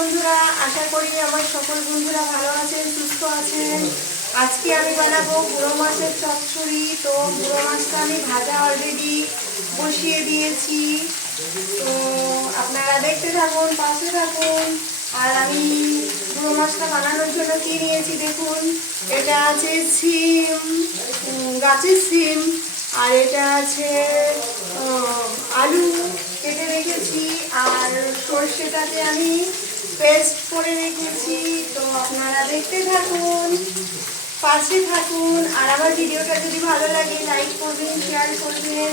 বন্ধুরা, আশা করি আমার সকল বন্ধুরা ভালো আছেন, সুস্থ আছেন। আজকে আমি বানাবো গুঁড়ো মাছের চচ্চড়ি। তো গুঁড়ো মাছটা আমি ভাজা অলরেডি বসিয়ে দিয়েছি। তো আপনারা দেখতে থাকুন, পাশে থাকুন। আর আমি গুঁড়ো মাছটা বানানোর জন্য কি নিয়েছি দেখুন। এটা আছে সিম গাছের সিম। আর এটা আছে আলু কেটে রেখেছি। আর সর্ষেটাকে আমি পেস্ট করে রেখেছি, তো আপনারা দেখতে থাকুন, পাশে থাকুন, আর আমার ভিডিওটা যদি ভালো লাগে লাইক করবেন শেয়ার করবেন।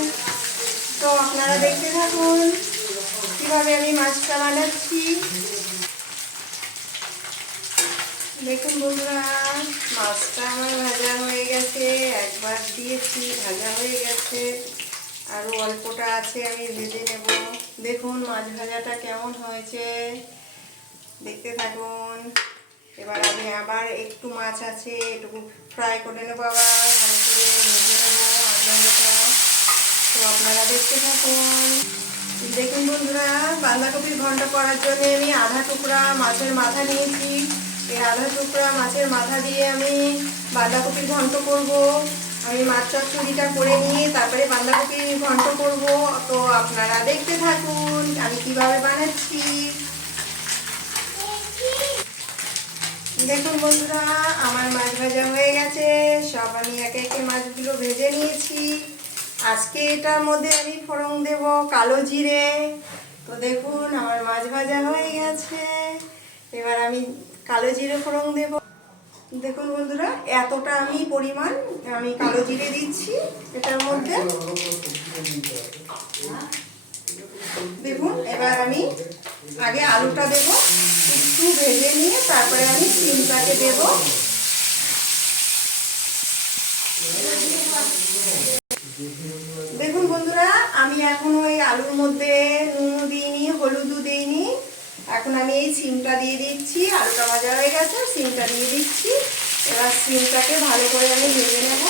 তো আপনারা দেখতে থাকুন, কীভাবে আমি মাছটা বানাচ্ছি। দেখুন বন্ধুরা, মাছটা আমার ভাজা হয়ে গেছে একবার দিয়েছি, ভাজা হয়ে গেছে। আরও অল্পটা আছে, আমি ভেজে নেব। দেখুন মাছ ভাজাটা কেমন হয়েছে। দেখতে থাকুন। এবার আমি আবার একটু মাছ আছে, এটুকু ফ্রাই করে নেব আবার, ভালো করে ভেজে নেব ভাজাটা তো আপনারা দেখতে থাকুন। দেখুন বন্ধুরা, বাঁধাকপির ঘন্ট করার জন্য আমি আধা টুকরা মাছের মাথা নিয়েছি। এই আধা টুকরা মাছের মাথা দিয়ে আমি বাঁধাকপির ঘন্ট করব। আমি মাছ চচ্চড়িটা করে নিয়ে তারপরে বাঁধাকপির ঘন্ট করব। তো আপনারা দেখতে থাকুন আমি কীভাবে বানাচ্ছি। দেখুন বন্ধুরা, আমার মাছ ভাজা হয়ে গেছে। সব আমি একে একে মাছগুলো ভেজে নিয়েছি। আজকে এটার মধ্যে আমি ফোড়ন দেব কালো জিরে। তো দেখুন, আমার মাছ ভাজা হয়ে গেছে। এবার আমি কালো জিরে ফোড়ন দেব। দেখুন বন্ধুরা, এতটা আমি পরিমাণ আমি কালো জিরে দিচ্ছি এটার মধ্যে। দেখুন, এবার আমি আগে আলুটা দেব, একটু ভেজে নিয়ে তারপরে আমি সিমটাকে দেব। দেখুন বন্ধুরা, আমি এখন ওই আলুর মধ্যে নুনও দিইনি, হলুদও দিইনি। এখন আমি এই সিমটা দিয়ে দিচ্ছি, আলুটা ভাজা হয়ে গেছে, সিমটা দিয়ে দিচ্ছি। এবার সিমটাকে ভালো করে আমি ভেজে নেব।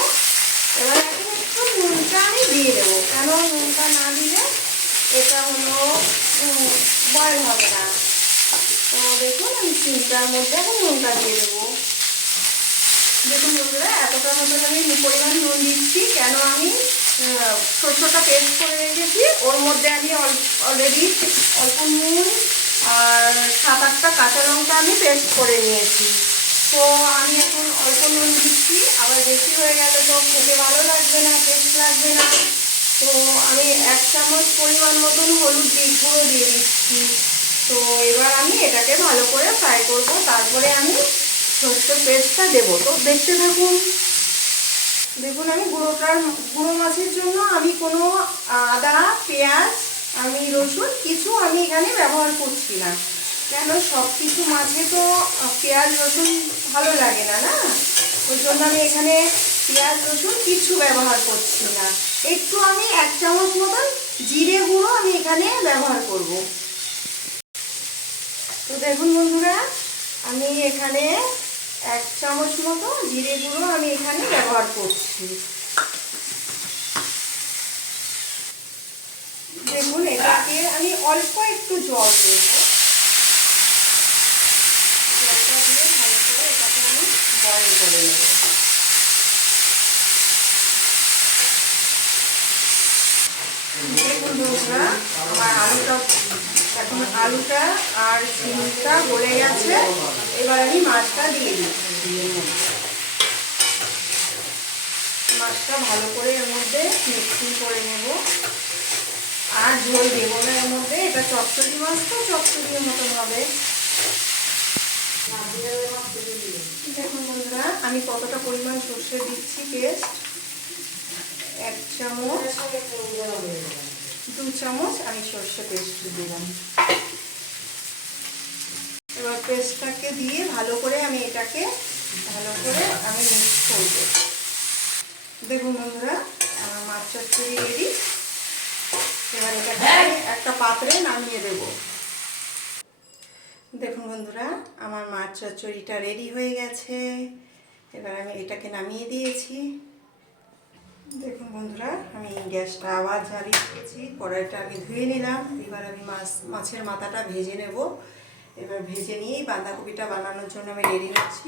এবার এখন একটু নুনটা আমি দিয়ে দেবো। কেন নুনটা না দিলে? এটা হলো বয়েল হবে না। তো দেখুন, আমি সিমটার মধ্যে এখন নুনটা দিয়ে দেবো। দেখুন বন্ধুরা এতটার মধ্যে আমি পরিমাণ নুন দিচ্ছি, কেন আমি সরষেটা পেস্ট করে রেখেছি। ওর মধ্যে আমি অলরেডি অল্প নুন আর সাত আটটা কাঁচা লঙ্কা আমি পেস্ট করে নিয়েছি। তো আমি এখন অল্প নুন দিচ্ছি, আবার বেশি হয়ে গেলে তো খেতে ভালো লাগবে না টেস্ট লাগবে না। তো আমি এক চামচ পরিমাণ মতন হলুদ দিয়ে গুঁড়ো দিয়ে দিচ্ছি। তো এবার আমি এটাকে ভালো করে ফ্রাই করব। তারপরে আমি সর্ষের পেস্টটা দেবো। তো দেখতে থাকুন। দেখুন আমি গুঁড়োটার, গুঁড়ো মাছের জন্য আমি কোনো আদা, পেঁয়াজ, আমি রসুন কিছু আমি এখানে ব্যবহার করছি না। কেন? সব কিছু মাছে তো পেঁয়াজ, রসুন ভালো লাগে না না? ওই জন্য আমি এখানে পেঁয়াজ, রসুন কিছু ব্যবহার করছি না। একটু আমি এক চামচ মতন জিরে গুঁড়ো আমি এখানে ব্যবহার করব। তো দেখুন বন্ধুরা, আমি এখানে এক চামচ মতো জিরে গুঁড়ো আমি এখানে ব্যবহার করছি। দেখুন, এটাকে আমি অল্প একটু জল দেব। জলটা দিয়ে ভালো করে এটাকে আমি বয়েল করে নেব। দেখুন বন্ধুরা আলুটা, এখন আলুটা আর সিমটা গলে গেছে। এবার আমি মাছটা দিয়ে মাছটা ভালো করে এর মধ্যে মিক্সিং করে নেব। আর ঝোল দেবো মধ্যে, এটা চচ্চড়ি মাছ তো, চচ্চড়ির মতন হবে। দেখুন বন্ধুরা, আমি কতটা পরিমাণ সর্ষে দিচ্ছি পেস্ট এক চামচ। চামচ আমি সর্ষে পেস্ট দিলাম। এবার পেস্টটাকে দিয়ে ভালো করে আমি এটাকে ভালো করে আমি মিক্স করব। দেখুন বন্ধুরা, আমার মাছ চচ্চড়ি রেডি এবার এটাকে একটা পাত্রে নামিয়ে দেব। দেখুন বন্ধুরা, আমার মাছ চচ্চড়িটা রেডি হয়ে গেছে। এবার আমি এটাকে নামিয়ে দিয়েছি। দেখুন বন্ধুরা, আমি গ্যাসটা আবার জ্বালিয়ে দিয়েছি, কড়াইটা আমি ধুয়ে নিলাম। এবার আমি মাছ, মাছের মাথাটা ভেজে নেব। এবার ভেজে নিয়েই বাঁধাকপিটা বানানোর জন্য আমি রেডি করছি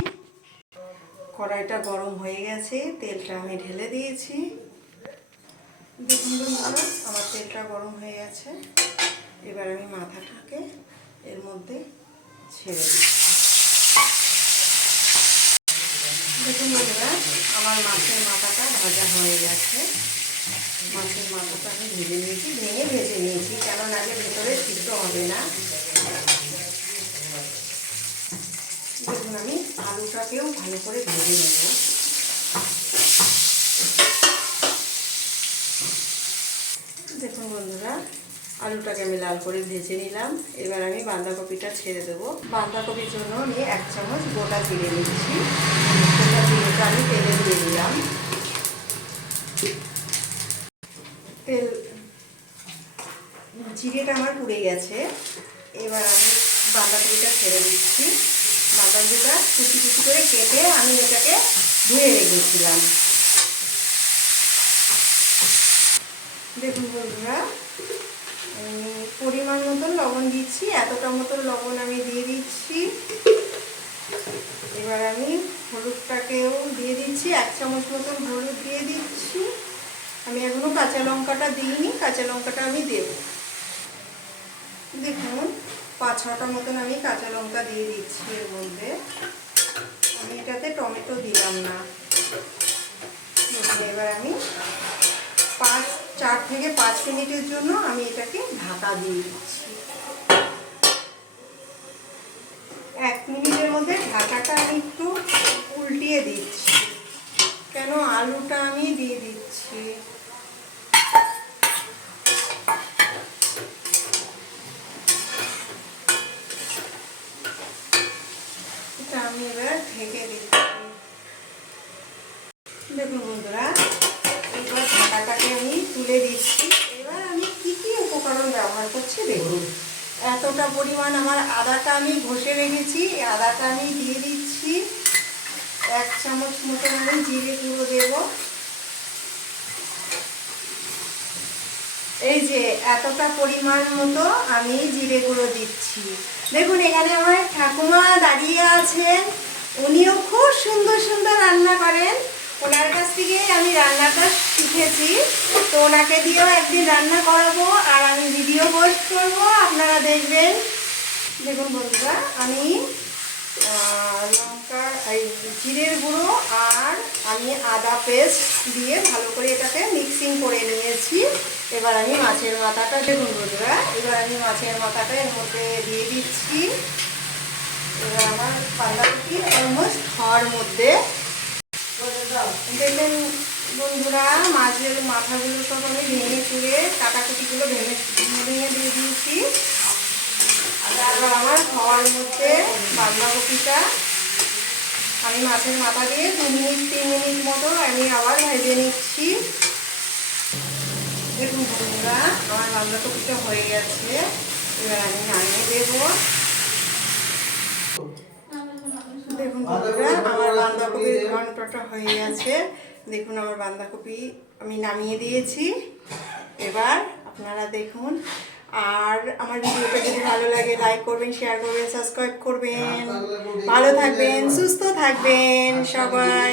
কড়াইটা গরম হয়ে গেছে, তেলটা আমি ঢেলে দিয়েছি। দেখুন বন্ধুরা, আমার তেলটা গরম হয়ে গেছে। এবার আমি মাথাটাকে এর মধ্যে ছেড়ে দিচ্ছি। দেখুন বন্ধুরা আমার মাছের মাথাটা ভাজা হয়ে গেছে। মাছের মাথাটা আমি ভেজে নিয়েছি, ভেঙে ভেজে নিয়েছি। কেন আগে ভেতরে সিদ্ধ হবে না। দেখুন, আমি আলুটাকেও ভালো করে ভেজে নেব। দেখুন বন্ধুরা, আলুটাকে আমি লাল করে ভেজে নিলাম। এবার আমি বাঁধাকপিটা ছেড়ে দেবো। বাঁধাকপির জন্য আমি এক চামচ গোটা জিরে নিচ্ছি। আমি তেলে দিয়ে দিলাম তেল, জিরেটা আমার পুড়ে গেছে। এবার আমি বাঁধাকপিটা ছেড়ে দিচ্ছি। বাঁধাকপিটা কুচি কুচি করে কেটে আমি এটাকে ধুয়ে রেখেছিলাম। দেখুন বন্ধুরা পরিমাণ মতন লবণ দিচ্ছি, এতটা মতন লবণ আমি দিয়ে দিচ্ছি। এবার আমি হলুদটাকেও দিয়ে দিচ্ছি, এক চামচ মতন হলুদ দিয়ে দিচ্ছি। আমি এখনও কাঁচা লঙ্কাটা দিইনি, কাঁচা লঙ্কাটা আমি দেব। দেখুন, পাঁচ ছটা মতন আমি কাঁচা লঙ্কা দিয়ে দিচ্ছি এর মধ্যে। আমি এটাতে টমেটো দিলাম না। এবার আমি পাঁচ, চার থেকে পাঁচ মিনিটের জন্য আমি এটাকে ঢাকা দিয়ে দিচ্ছি। এক মিনিটের মধ্যে ঢাকাটা আমি একটু উল্টিয়ে দিচ্ছি। কেন? আলুটা আমি দিয়ে দিচ্ছি। আমি এবার ঢেকে দিচ্ছি। দেখুন বন্ধুরা, এবার ঢাকাটাকে আমি তুলে দিচ্ছি। এবার আমি কি কি উপকরণ ব্যবহার করছি দেখুন। এতটা পরিমাণ আমার আদাটা আমি ঘষে রেখেছি আদাটা আমি দিয়ে দিচ্ছি। এক চামচ মতন আমি জিরে গুঁড়ো দেব। এই যে এতটা পরিমাণ মতো আমি জিরে গুঁড়ো দিচ্ছি। দেখুন, এখানে আমার ঠাকুমা দাঁড়িয়ে আছেন। উনিও খুব সুন্দর সুন্দর রান্না করেন। ওনার কাছ থেকে আমি রান্নাটা শিখেছি। তো ওনাকে দিয়েও একদিন রান্না করাবো আর আমি ভিডিও পোস্ট করব, আপনারা দেখবেন। দেখুন বন্ধুরা, আমি লঙ্কার, এই জিরের গুঁড়ো আর আমি আদা পেস্ট দিয়ে ভালো করে এটাকে মিক্সিং করে নিয়েছি। এবার আমি মাছের মাথাটা, দেখুন বন্ধুরা, এবার আমি মাছের মাথাটা এর মধ্যে দিয়ে দিচ্ছি। এবার আমার বাঁধাকপি অলমোস্ট হওয়ার মধ্যে দেখবেন বন্ধুরা মাছের মাথাগুলো সব আমি ভেঙে চুড়ে কাটাকুটিগুলো ভেঙে ভেঙে দিয়ে দিয়েছি। তারপর আমার খাওয়ার মধ্যে বাঁধাকপিটা আমি মাছের মাথা দিয়ে দু মিনিট, তিন মিনিট মতো আমি আবার ভেজে নিচ্ছি। দেখুন বন্ধুরা, আমার বাঁধাকপিটা হয়ে গেছে। এবার আমি নামিয়ে দেবো। দেখুন বন্ধুরা, আমার বাঁধাকপির ঘন্টটা হয়ে গেছে। দেখুন আমার বাঁধাকপি আমি নামিয়ে দিয়েছি। এবার আপনারা দেখুন। আর আমার ভিডিওটা যদি ভালো লাগে লাইক করবেন শেয়ার করবেন সাবস্ক্রাইব করবেন। ভালো থাকবেন সুস্থ থাকবেন সবাই।